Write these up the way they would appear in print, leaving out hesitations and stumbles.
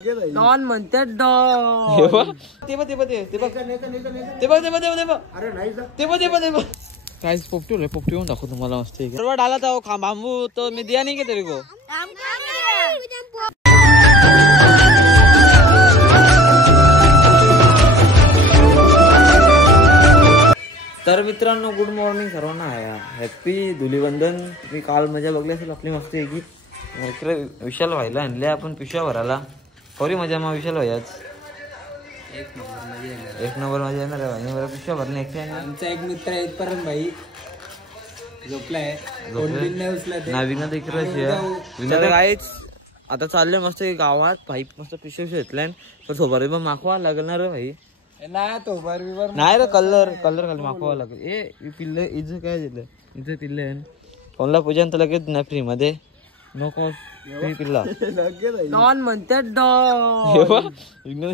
Don म्हणतात don. ते बघ काय पोपटी होऊन दाखव तुम्हाला मस्त सर्व डाला जाऊ खा बांबू तो मी दिया नाही के तेरे को. तर मित्रांनो गुड मॉर्निंग सर्वांना. हॅपी धुलीवंदन. मी काल मजा बघली असेल आपली मस्त आहे की इकडे विशाल व्हायला आणले आपण पिशव्या भरायला. खरी मजा मग विशाल व्हायच एक नंबर मजा येणार आहे भाई. पिशव्या भरणे आमचा एक मित्र आहे परम भाई झोपलाय काहीच. आता चाललंय मस्त गावात भाई मस्त पिशव्या घेतल्या पण सोबत पण माखवा लागणार रे भाई. नाही रे कलर खाली माखवा लागेल. ए पिल्ले इज काय दिलं इथे पिल्ले कोणला पूजन तर लगेच ना फ्री मध्ये नको पिल्ला डॉन म्हणतात डॉन.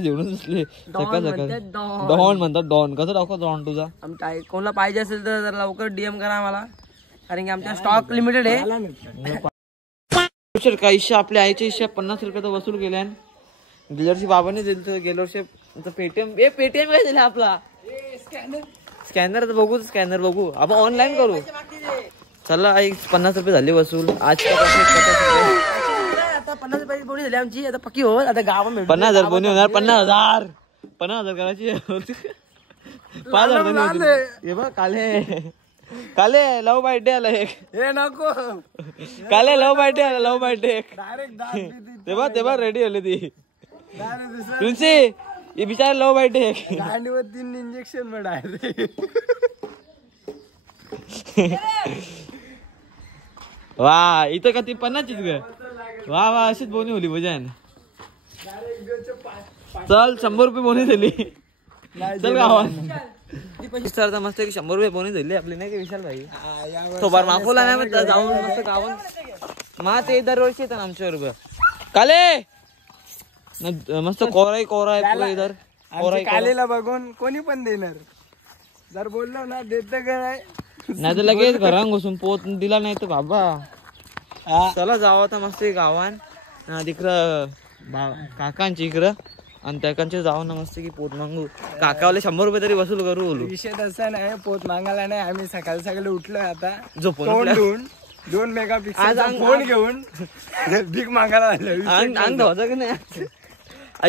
जेवण दिसले सकाळ सकाळ डॉन म्हणतात डॉन. कसं दाखव डॉन तुझा. कोणाला पाहिजे असेल तर लवकर डीएम करा मला कारण की आमच्या स्टॉक लिमिटेड आहे. काही इशा आपल्या आईच्या इशा 50 रुपये तर वसूल केल्या. गेल्या वर्षी बाबांनी दिलं तर गेल्या वर्षी पेटीएम काय दिला आपला स्कॅनर बघू. स्कॅनर बघू आपण ऑनलाईन करू. चला आई 50 रुपये झाले वसूल. आज आता 50 रुपयाची बोनी झाली आमची. आता पक्की हो आता गावात 50,000 बोनी होणार. 50,000 करायची 5,000. हे बघ काले लव बायडे आला एक. हे नको काले लव बायडे आला. लव बायडे ते बघ रेडी होली ती तुमची. ये बिचारा लव बायडे 3 इंजेक्शन में डायरेक्ट. वा इथं का ती 50चीच ग. वा अशीच बोनी होली भजन. चल 100 रुपये बोनी दिली. चल गावात सर मस्त 100 रुपये बोनी दिली आपली नाही का विशाल भाई. सोबार मागवला नाही जाऊन मस्त गावात मा ते दरवर्षी येतात आमच्या बरोबर. काले मस्त कोरा आहे इधर. कालेला बघून कोणी पण देणार जर बोललो ना देत काय नाही तर लगेच घरात घुसून पोत दिला नाही तर बाबा. चला जावं आता मस्त गावान तिकडं काकांची इकडं आणि त्याकांचे जावं ना मस्त की पोत मागू. काकावाले 100 रुपये तरी वसूल करू. विषय तसा नाही पोत मागायला नाही. आम्ही सकाळी उठलोय आता झोपून 2 मेगापिक्सल फोन घेऊन भीक मागायला अंग धुवायचं की नाही.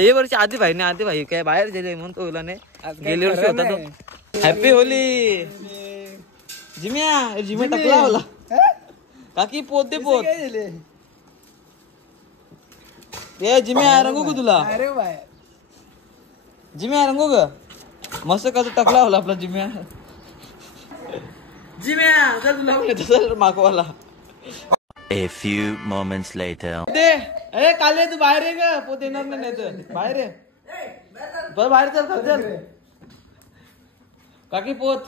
ये वर्षी आधी भाई काय बाहेर गेले म्हणून तो ओला नाही. गेल्या वर्षी होता तो. हॅपी होली जिम्या टाकला होला काकी पोत दे पोत. ते जिम्या रंगू ग तुला. अरे बाय जिम्या रंगू ग मस्त कसं टाकला होला आपला जिम्या चल तुला चल मागवाला. A few moments later. ए काले तू बाहेर ये ग पोत येणार नाही तर बाहेर ये. बरं बाहेर चल काकी पोत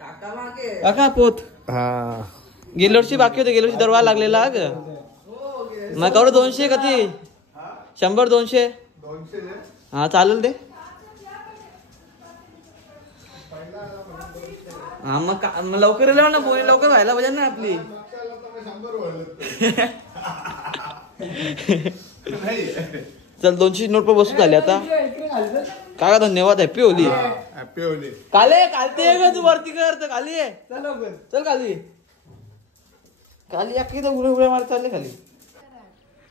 काका पोत. गेल्या वर्षी बाकी होते. गेल्या वर्षी दरवाजा लागलेला ग मग कवडं 200 कधी 100 200 हा चालेल दे. हा मग लवकर येलो ना बोली लवकर व्हायला पाहिजे ना आपली. चल 200 नोट पर वस्तू झाली आता. काका धन्यवाद. Happy Holy. काले कालते ग तू वरती कर खाली ये. चल खाली अख्खी तर उड्या मार चालले खाली.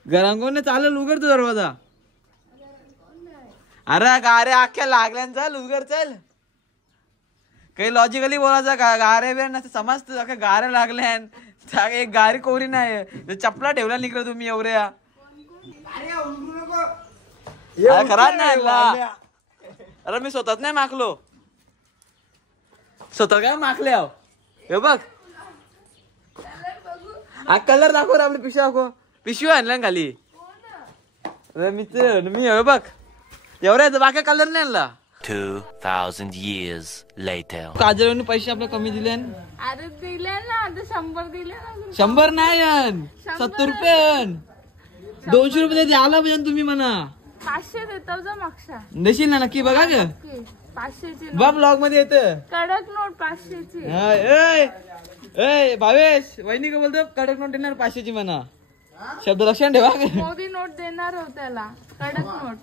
घरांगोने चालेल उघड तू दरवाजा. अरे गारे अख्ख्या लागल्या चल उघड चल. काही लॉजिकली बोलायचं का गारे बे ना समजत गारे लागल्या. एक गारी कोरी नाही चपला ठेवला निघलं तुम्ही एवढ्या खराब नाही. अरे मी स्वतःच नाही मागलो. स्वतः काय मागले हे बघ. कलर दाखव रे आपली पिशवी दाखव. पिशवी आणल्या खाली मी हे बघ एवढ्या बाकी कलर नाही आणला. 2000 years later. काजलने पैसे आपले कमी दिले. अरे दिले ना 100 दिले ना. 100 नाही 70 रुपये 200 रुपये द्यायला पाहिजे तुम्ही म्हणा. 500 देतो जा मागचा देशील ना नक्की बघा ग. 500ची बा ब्लॉग मध्ये येतं कडक नोट 500ची. भावेश वहिनी का बोलतो कडक नोट देणार 500ची म्हणा. शब्द लक्षात ठेवा. मोदी नोट देणार हो त्याला, कडक नोट.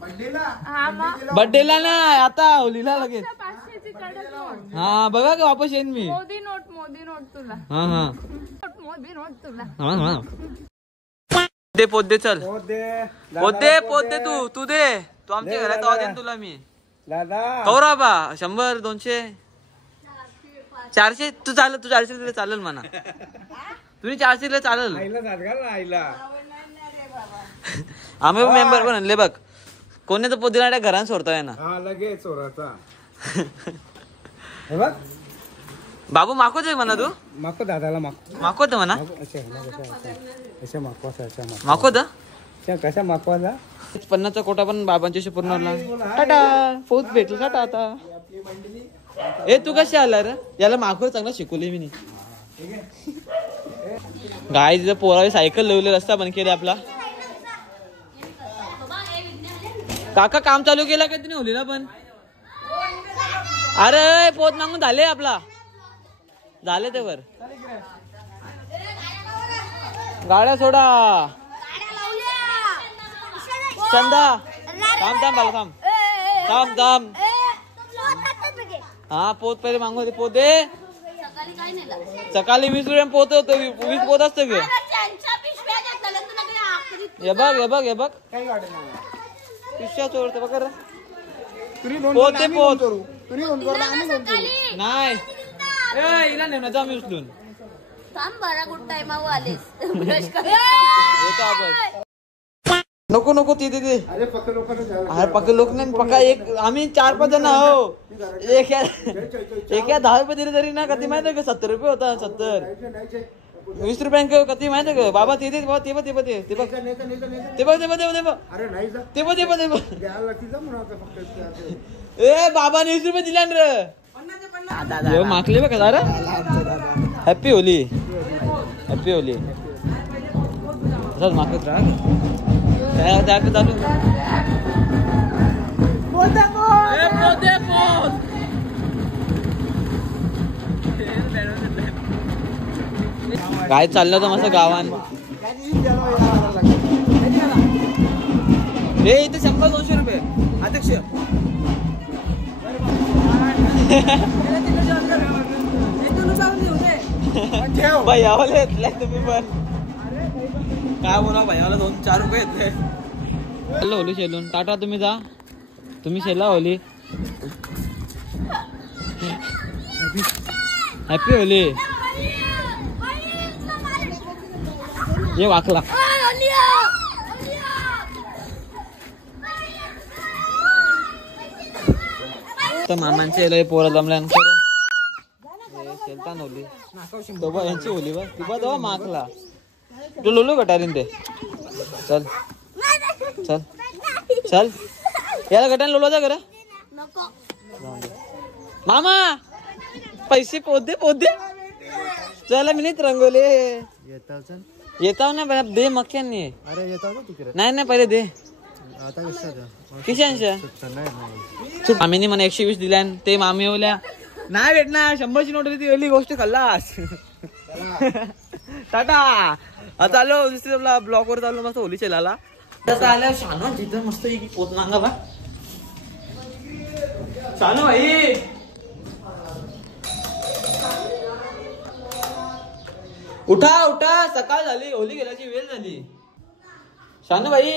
हा मग बर्थडेला ना, आता होलीला लगेच. 500ची कडक नोट. हा बघा का वापस येईन मी. मोदी नोट तुला. हा हा मोदी नोट तुला. दे पोत दे, चल पोत दे तू दे. तू आमच्या घरात आवाज दे तुला मी. कौरा बा 100 200 400 तू 400 दिले चालेल म्हणा. तुम्ही 400 दिले चालेल. आम्ही मेंबर पण आणले बघ. कोणी तर पोत दिला घरात सोडतोय ना लगेच चोराचा. बाबू माको दे म्हणा. तू माको दादाला माको दे म्हणा. माको द कशा मागवायचा. 50चा कोटा पण बाबांच्याशी पूर्ण होला. टाटा पोत भेटला टाटा. आता ए तू कशी आला रे. याला मागवर चांगला शिकवली मी. गाय तिथं पोरावी सायकल लावले, रस्ता बंद केले आपला. काका काम चालू केला का तिने होलीला पण. अरे पोत मागून झाले आपला. झाले ते वर. गाड्या सोडा. चंदा थांब बाबा थांब. हा पोत पहिले मागू दे. पोत दे. सकाळी 20 रुपये पोत होत. 20 पोत असत ग. हे बघ पिशव्या चोरते बघ. पोत दे पोत. नाही हिला नेऊ ना, जा मी उचलून. नको ती दे. अरे पक्के लोक नाही. पक्का एक आम्ही 4-5 जण आहो. एक 10 रुपये दिले तरी ना. कधी माहिती का 70 रुपये होता. 70 20 रुपये कधी माहिती का बाबा. ते दे ते बघ ए बाबा 20 रुपये दिल्या रे. मागले बघा जरा. Happy Holy. असंच मागत राहा. काय चाललं तर मस्त गावान. हे इथे 100-200 रुपये अध्यक्ष. भैयावाले घेतलाय तुम्ही पण. काय बोला भैयावाला 2-4 रुपये घेतले. होली शेलून टाटा. तुम्ही जा. तुम्ही शेला होली. Happy Holy. ये वाकला. मामांचे पोरं जमल्यानंतर शेलतान होली. यांची होली बा. ती बा माकला तू लोलो गटारीन ते. चल याला गटाने लोलो जा करा. मामा पैसे पोत दे. चला मी नाही रंगवले. येताव ना दे मक्यानी. नाही पहिले दे. किशांच्या मामीनी मला 120 दिल्या. ते मामी ओल्या नाही भेटणार. 100ची नोट ती वेगळी गोष्ट खाल्लास. टाटा. आता आलो दुसऱ्या ब्लॉक वर चाललो मस्त होली चेलाला. आता आल्या शानो जिथं मस्त पोत मागा बा. शानो भाई उठा. सकाळ झाली. होली गेल्याची वेळ झाली. शानू भाई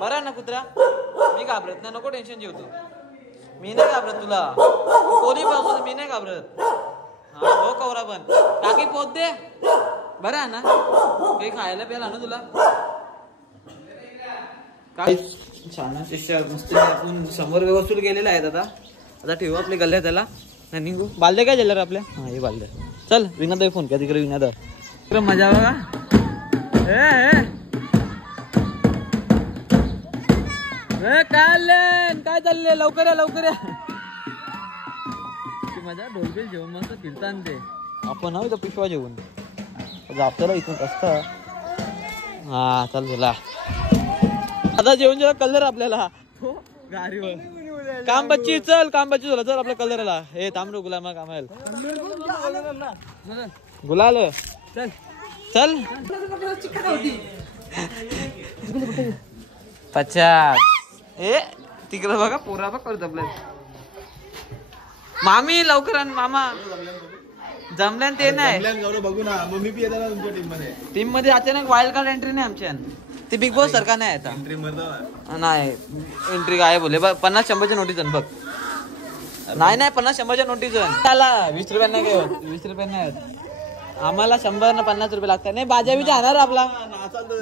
बरा ना कुत्रा. मी घाबरत ना. नको टेन्शन जेवतो. मी नाही घाबरत तुला. कोणी पासून मी नाही घाबरत. हा हो कवरा पण काकी पोत दे. बरा ना काही खायला प्यायला ना तुला. काय छान शिष्य मस्त. आपण 100 वसूल गेलेले आहेत. आता ठेवू आपले गल्ल्या त्याला. नाही निघू. बालदे काय झालं आपल्या. हा हे बालदे. चल विनादा फोन क्या तिकडे. विनादा मजा बघा. काय चाललंय. लवकर या. मजा ढोलबिल जेवण मस्त फिरता ते. आपण हवं पिशवा जेवण आपल्याला इथून कसत. हा चल तुला आता जेवण कलर आपल्याला गाडीवर काम बच्ची चल काम बच्ची झाला चल आपल्या कलरला हे तांबडू गुलामा कामाल गुलाल चल चल 50 ए तिकडे बघा पोरा बघ करत आपल्या मामी लवकर आण मामा जमल्यान ते नाही बघू ना मम्मी पी येतात तुमच्या टीम मध्ये टीम मध्ये अचानक वाईल्ड कार्ड एंट्री नाही आमच्या ते बिग बॉस सारखा नाही आता एंट्री मरदा नाही एंट्री काय बोले 50-100च्या नोटीस बघ नाही 50-100च्या नोटीस त्याला 20 रुपये नाही घेऊ 20 रुपये नाही आम्हाला 100 ना 50 रुपये लागतात नाही बाजा बी जाणार आपला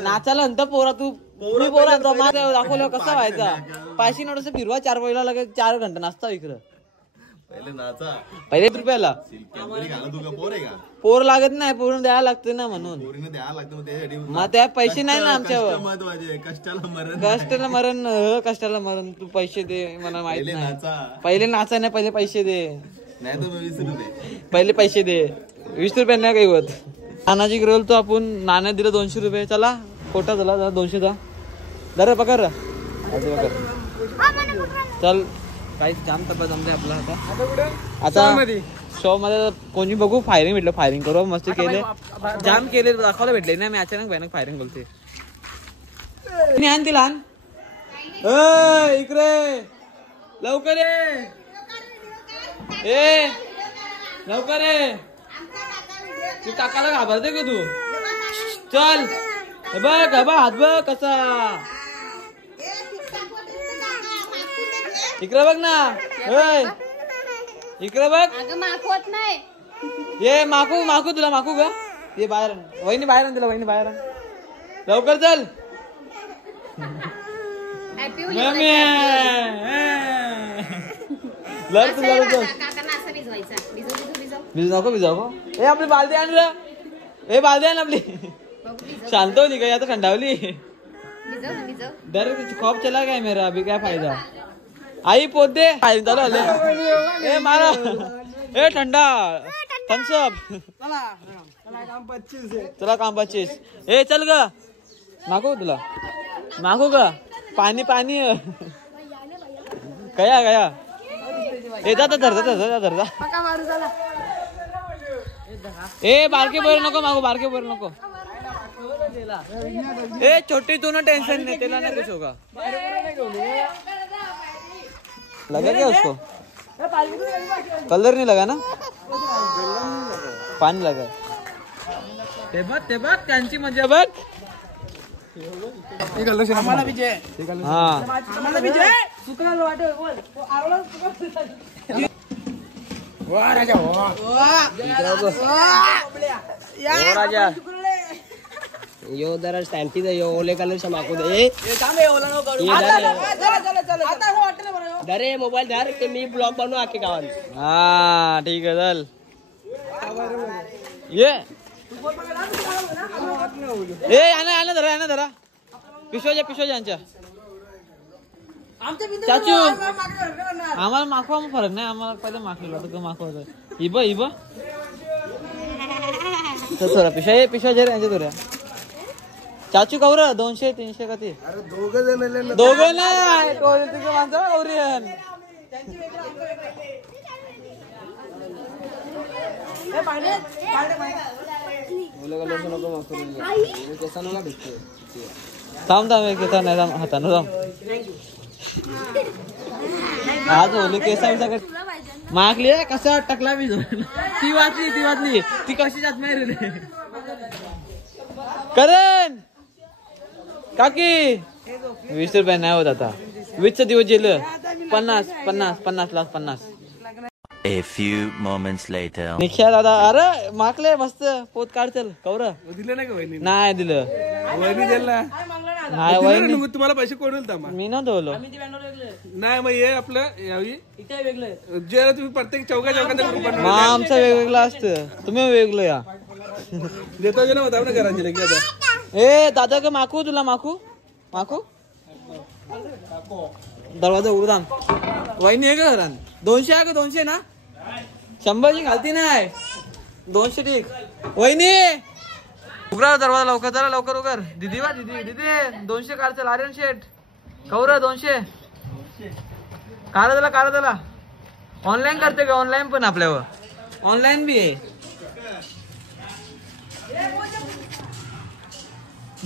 नाचायला नंतर पोरा तू पोरा दाखवलं कसं व्हायचा पाचशे नोट असं फिरवा 4 पहिला लगेच 4 घंटा नाचता इकडं पहिले नाचा पहिले 1 रुपयाला कॅम्परी घाला तू का पोर आहे का पोर लागत नाही पोरून द्यायला लागते ना म्हणून पोरीने द्यायला लागतं मग त्यासाठी मग त्या पैसे नाही ना आमच्यावर महत्वाचे कष्टाला मरण कष्टाला मरण तू पैसे दे मला माहित पहिले नाही नाचा पहिले नाचा नाही पहिले पैसे दे नाही तर 20 रुपये पहिले पैसे दे 20 रुपये नाही काही होत नानाची ग्रोल तो आपण नाण्या दिलं 200 रुपये चला खोटा झाला 200चा दर पकड चल काही जाम टप्पा जमले आपला आता शो मध्ये कोणी बघू फायरिंग भेटलं फायरिंग करू मस्त केले जाम केले दाखवायला भेटले नाही मी अचानक भयानक फायरिंग बोलते आण ती लहान इकडे लवकर ये लवकर ये तू काकाला घाबरते का तू चल बघ हात बघ कसा इकडे बघ ना इकडे बघ माखवत नाही ये माकू तुला माकू का ये बाहेर वहिनी बाहेर तिला वहिनी बाहेर लवकर चल भिजू ए आपली बालदी आण रे बालदी आण आपली शांत होती का आता थंडावली दर खॉप चला काय मेरा अभी काय फायदा आई पोत दे चालू ए मारा ए ठंडा थम्सअप चला काम 25 ए चल ग मागू तुला मागू का पाणी कया ए जाता धरता ए बारके बोर नको मागू बारके बोर नको ए छोटी तू ना टेंशन नहीं तेला ना कुछ होगा लगा क्या उसको कलर नहीं लगा ना पानी लगा ते बघ त्यांची मजा बघ राजा यो जरा शांती दे यो ओले कलर से माको दे धरे मोबाईल धर ते मी ब्लॉग बनवू आखे गावात हा ठीक आहे चल ये ए आना धरा पिशवाच्या यांच्या चाचू आम्हाला माखवा फरक नाही आम्हाला पहिले माखलेला होतं माखवा होतं इब थोडा पिशवा जर यांच्या थोड्या चाचू कवर 200-300 का ते दोघं नाही तिचं माणसं कवरियन थांब केसा नाही हातानं थांब आज ओले केसा मागली कसा टकला मी ती वाचली ती कशी जात नाही रे करण काकी 20 रुपये नाही होत आता 20चा दिवस गेलं 50 A few moments later. निख्या दादा अरे माकले मस्त पोत काढचल कवर दिलं नाही का वहिनी नाही दिलं वहिनी दिलं नाही वहिनी तुम्हाला पैसे कोण दिल मी नव्हतो बोलो नाही मग हे आपलं यावी जे तुम्ही प्रत्येक चौकात मग आमचं वेगवेगळं असतं तुम्ही वेगळं या देतो ना होता ना घरांची लगी आता ए दादा का माकू तुला माकू दरवाजा उघडू थांब वहिनी आहे का घरान 200 आहे का 200 ना 100ची घालती नाही 200 ठीक वहिनी उघडा दरवाजा लवकर जरा लवकर उघड दीदी 200 काढचल आर्यन शेठ कौर 200 कारा ऑनलाईन करते का? ऑनलाईन पण आपल्यावर ऑनलाईन बी आहे.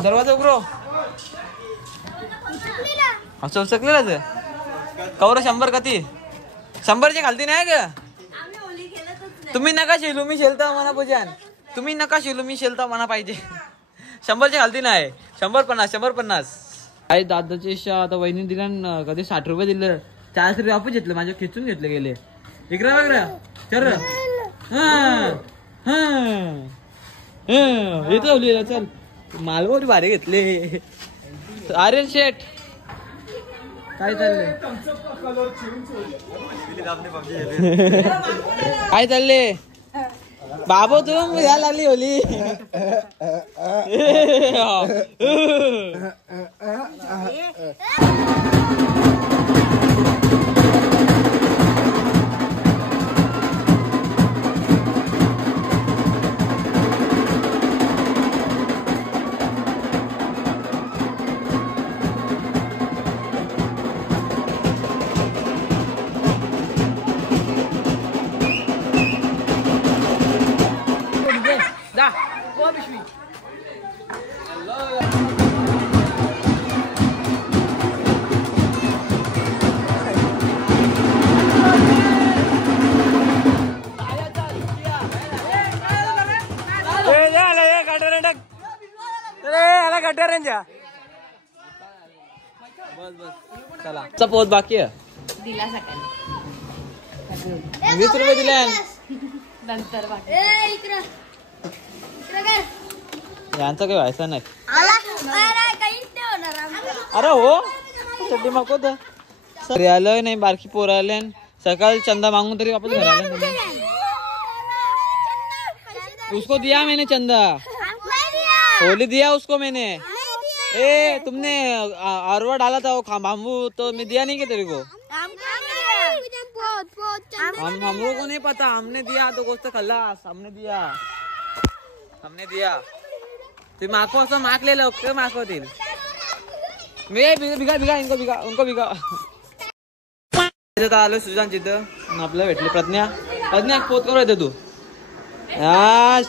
दरवाजा उघडो. असं उचकलेलं कवर 100 कती 100ची घालती नाही ग. तुम्ही नका शिलू मी शेलता म्हणा पूजन. तुम्ही नका शिलू मी शेलता म्हणा पाहिजे. 100ची घालती नाही. 150 आई दादाची इच्छा आता वहिनी दिला कधी 60 रुपये दिलं. 40 रुपये वापस घेतले माझ्या खेचून घेतले गेले. इकडे बघ चल येतो चल मालवणी भारी घेतले. आर्यन शेठ काय चाललंय? काय चालले बाबू? तू या लागली होली. चला पोत बाकी आहे. दिला सकाळी 20 रुपये दिले नंतर यांचं काही व्हायचं नाही. अरे हो चड्डी मागो तर आलं नाही. बारकी पोर आले सकाळी चंदा मागून तरी वापस घर आले. उसको दिया मैंने चंदा. होली दिया उसको मैंने. ए तुमने अरवा डाला था वो बाम्बू तो मैं दिया नहीं क्या तेरे को? हम लोगों को नहीं पता. हमने दिया तो गोष्ट खल्लास. हमने दिया ते माको असं माकलेलं ओके माकवतील. बिगा उनको बिगा. आलो सुजान तिथं आपल्याला भेटले. प्रज्ञा एक पोत करू येते तू.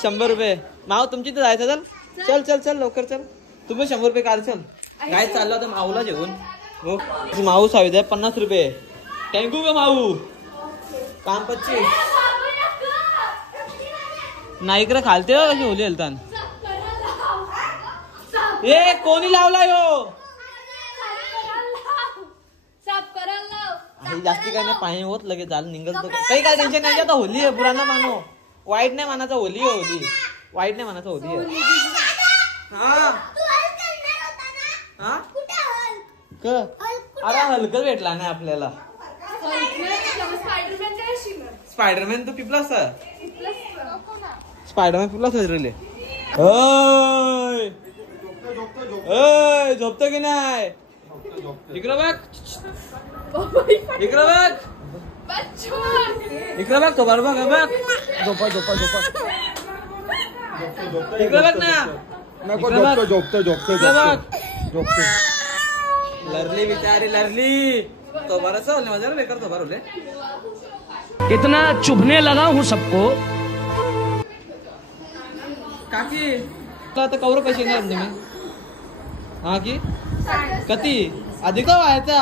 100 रुपये माऊ तुमची तर जायचं. चल लवकर चल. तुम्ही 100 रुपये काढ. चल काय चालला तर माऊला जेवून हो. माऊ सावी द्या 50 रुपये. थँक्यू ग माऊ. काम पच्ची नाही इकडे खालते कशी होली हेलतान. ए कोणी लावला यो? जास्ती काय नाही पाणी होत लगेच झालं निघत. काही काय टेन्शन नाही. आता होली आहे पुराणा मानो. वाईट नाही मानाचा. होली आहे होली. वाईट नाही मानाचा होली आहे. अरे हलकं भेटला नाही आपल्याला. स्पायडरमॅन तो पिपलास. स्पायडरमॅन पिपलास रे. झोपतो की नाही? इकडं बघ तो बरोबर बघ. झोपा इकडं बघ ना. झोपतो लरली बिचारी लरली. तो बराच मजा बेकार तो बरोले. इतना चुभने लगा हूँ सबको. काकी आता कवर पैसे येणार तुम्ही? हा की कती अधिक व्हायचा.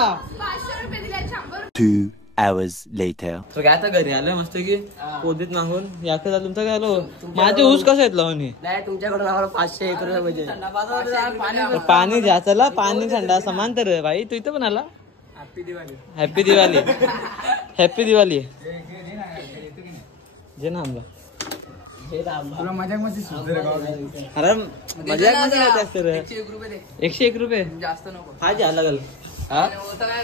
2 hours later. तर काय आता घरी आलं मस्त की पोदीत मागून याकडे झालं. तुमचं काय आलो माझे ऊस कसं येतलं म्हणे. तुमच्याकडून 500-1 रुपये पाहिजे. पाणी द्या चला. पाणी थंडा समान तर भाई. तू इथं पण आला. हॅपी दिवाळी जे ना आमला. अरे मजाक सर. 101 रुपये जास्त नको. हा जे लागल.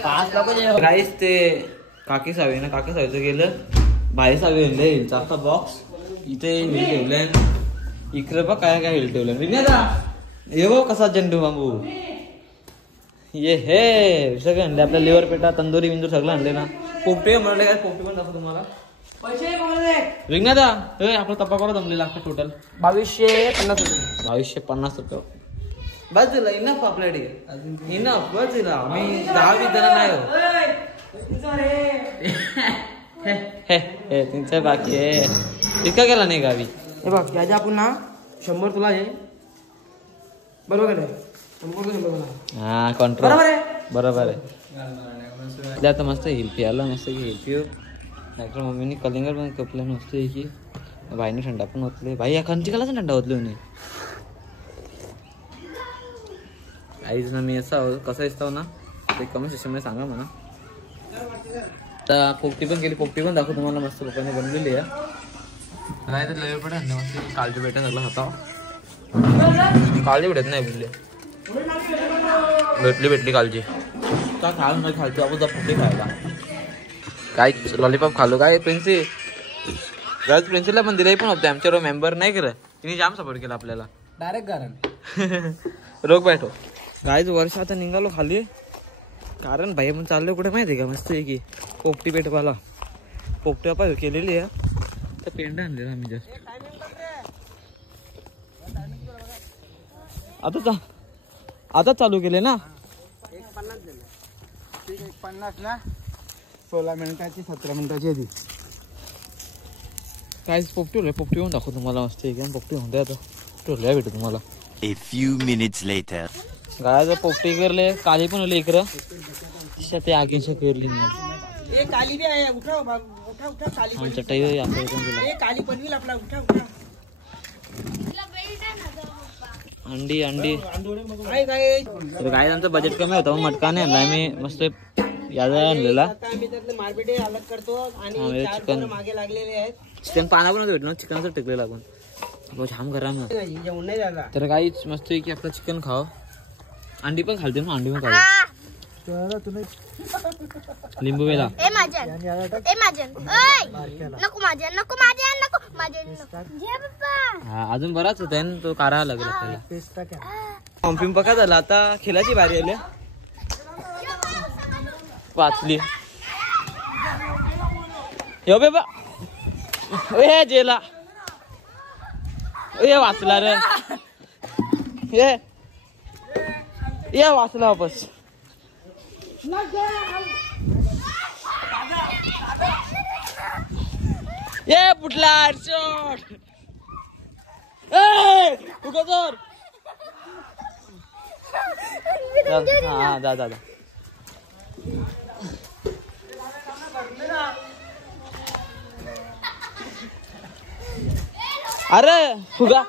5 लोक काहीच ते काकी सावी ना. काकी सावीचं गेलं भाई सावी हिल चाका बॉक्स इथे हिल ठेवलंय. इकडे बघ काय हिल ठेवलं. विज्ञाता ये बघ कसा झेंडू बांबू. ये हे सगळं आणले. आपल्या लिव्हर पेटा तंदुरी बिंदूर सगळं आणले ना. पोपटी म्हणले काय पोपटी पण दाखव तुम्हाला. विज्ञाता आपला तपा करा जमलेला टोटल 2250 रुपये. 2250 रुपये बस झालं. इनफ आपल्याकडे इनफ बस झाला. आम्ही 10-20 जण नाही. तुमचं बाकी आहे इतका गेला नाही गावी. हे बघ याच्या आपण ना 100 तुला आहे बरोबर आहे. हा कंट्रोल बरोबर आहे. बरोबर आहे. आता मस्त हिलपी आला मस्त हिलपी डॉक्टर मम्मीने कलिंगड पण कपले मस्त की भाईने थंडा पण होतले. भाई या खंची कलाच थंडा होतले म्हणे. आईच ना मी असं कसं असतो ना ते कमेंट सेक्शनमध्ये सांगा म्हणा. आता पोपटी पण केली. पोपटी पण दाखव तुम्हाला मस्त पप्पाने बनलेली आहे. नाही तर लय पण मस्त कालची भेटत झाला होता. कालची भेटत नाही बोलले भेटली कालची का खाल नाही खालतो आपण जा पोपटी खायला. काय लॉलीपॉप खालो काय प्रिन्सिलला पण दिलाही पण होते आमच्यावर मेंबर नाही केलं. तिने जाम सपोर्ट केला आपल्याला डायरेक्ट कारण रोग बैठो गायच वर्ष आता निघालो खाली. कारण भाई आपण चाललो कुठे माहिती आहे का मस्त आहे की पोपटी पेटवाला. पोपटी बापा केलेली आहे तर पेंडा आणलेला आम्ही जास्त. आता चालू केले ना 150 ना 16 मिनिटाची 17 मिनिटाची आहे ती. काय पोपटी होईल पोपटी होऊन दाखव तुम्हाला मस्त आहे. पोपटी होऊन द्या आता ठेवल्या भेटू तुम्हाला. A few minutes later. गायचं पोपटी करले काली पण होले इकडं ते आगीच्या करली ए काली बी आहे. उठा उठा उठा काली चटाई ए काली बनवील आपला. उठा उठा अंडी अंडी. काय काय तर काय आमचं बजेट कमी होतं मटका नाही आणला आम्ही मस्त याचा आणलेला. आता आम्ही त्यातले मारपेटे अलग करतो आणि 4 जण मागे लागलेले आहेत. चिकन पाना पण भेटलो चिकनचं टिकलेलं आपण छान करा ना. जेवण नाही झाला तर काहीच मस्त आहे की आपलं चिकन खाव. अंडी पण खालते ना अंडी पण खाऊ. लिंबू वेला ए माझ्या नको माझ्या नको माझ्या नको माझ्या घे पप्पा. हा अजून बराच होता ना तो काढावा लागेल आपल्याला. पंपिंग पका झाला आता खेळाची बारी आली. वाचली यो बेबा ए जेला ये वाचला रे ये वाचला वापस. ये पुटला शॉट ए उगा जोर. हा जा जा. अरे फुगा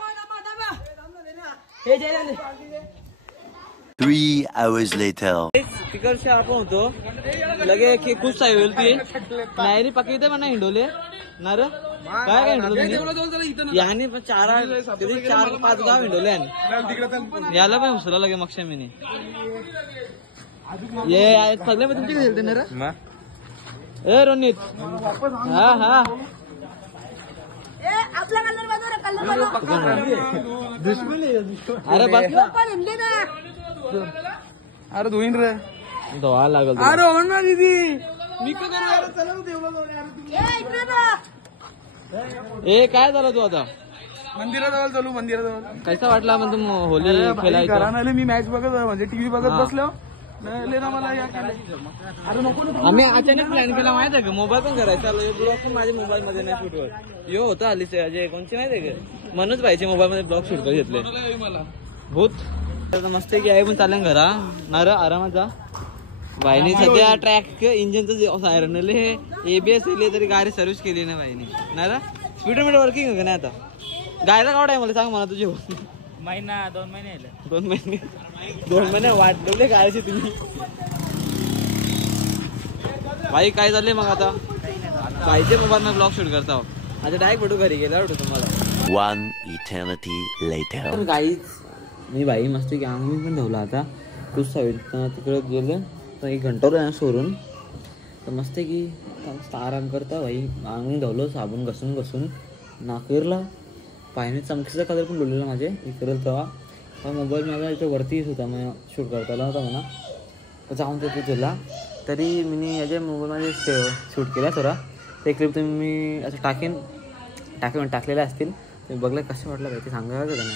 3 hours later. तिकडचे आपण होतो लगे खूप साई होईल ती नाही पक्की इथे पण नाही हिंडवले ना रे. काय काय हिंडवलं याने पण 4-5 गाव हिंडवले याला पण हुसला लगे मक्षा मीने ये सगळे मग तुमचे खेळते ना रे. ए रोनित हा हा आपला कलर अरे बस अरे धुईन रे धुवा लागल. अरे हो ना दीदी मी ए काय झालं तू आता मंदिराजवळ चालू मंदिराजवळ. कैसा वाटला मग तू होली खेळायचं. घरानं मी मॅच बघत म्हणजे टीव्ही बघत बसलो ना मला या आम्ही अचानक प्लॅन केला माहित आहे का मोबाईल पण करायचा ब्लॉग पण माझ्या मोबाईल मध्ये नाही शूटवर यो होता हल्ली अजय कोणची माहिती आहे का म्हणूनच पाहिजे मोबाईल मध्ये ब्लॉग शूट करून घेतले भूत मस्त की आहे पण चालेल घरा ना रे आरामात जा. बाईने सध्या ट्रॅक इंजिनचं सायरनले एबीएस येईल तरी गाडी सर्व्हिस केली नाही बाईने ना रे. स्पीडोमीटर वर्किंग आहे का नाही आता गायला कावड आहे मला सांग मला तुझे महिना 2 महिने 2 महिने वाटवले गायचे तुम्ही. भाई काय झाले मग आता पाहिजे मोबाईल मध्ये ब्लॉग शूट करता आता डायरेक्ट फोटो घरी गेला वाटतो तुम्हाला. 1 eternity later. गाईच मी बाई मस्त की आंघोळ पण धवला आता खूप साईड तिकडे गेलं तर 1 घंटा सोडून तर मस्त की मस्त आराम करता भाई. आंघोळ धवलं साबण घसून नाकेरला पायाने चमकीचा कलर पण डोललेला माझे करेल तेव्हा मोबाईल माझा इथे वरती होता मग शूट करताला होता म्हणा जाऊन ते तुला तरी मी याच्या मोबाईलमध्ये शूट केला थोडा ते क्लिप तुम्ही मी असं टाकलेल्या असतील तुम्ही बघलं कसं वाटलं पाहिजे सांगायला का नाही.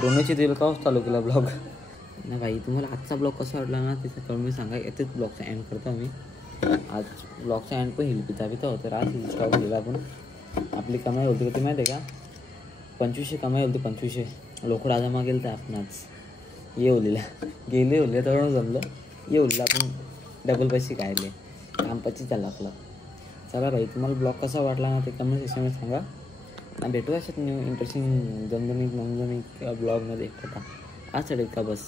रोमेची दिल का चालू केला ब्लॉग ना भाई. तुम्हाला आजचा ब्लॉग कसा वाटला ना तिचा कमेंट सांगा. यातच ब्लॉगचा एंड करतो आम्ही. आज ब्लॉगचा एंड पण हिल पिता होतं आज स्टॉक दिला आपण. आपली कमाई होती का ते माहिती आहे का 2500 कमाई होती 2500 लोक राजा मागेल तर आपण आज ये ओलीला गेले ओले तर जमलं ये ओलीला आपण डबल पैसे काढले काम पच्चीस झालं आपलं. चला भाई तुम्हाला ब्लॉग कसा वाटला ना ते कमेंट सेक्शनमध्ये सांगा. भेटू अशात न्यू इंटरेस्टिंग जमजमीत ब्लॉगमध्ये आज चढेल का बस.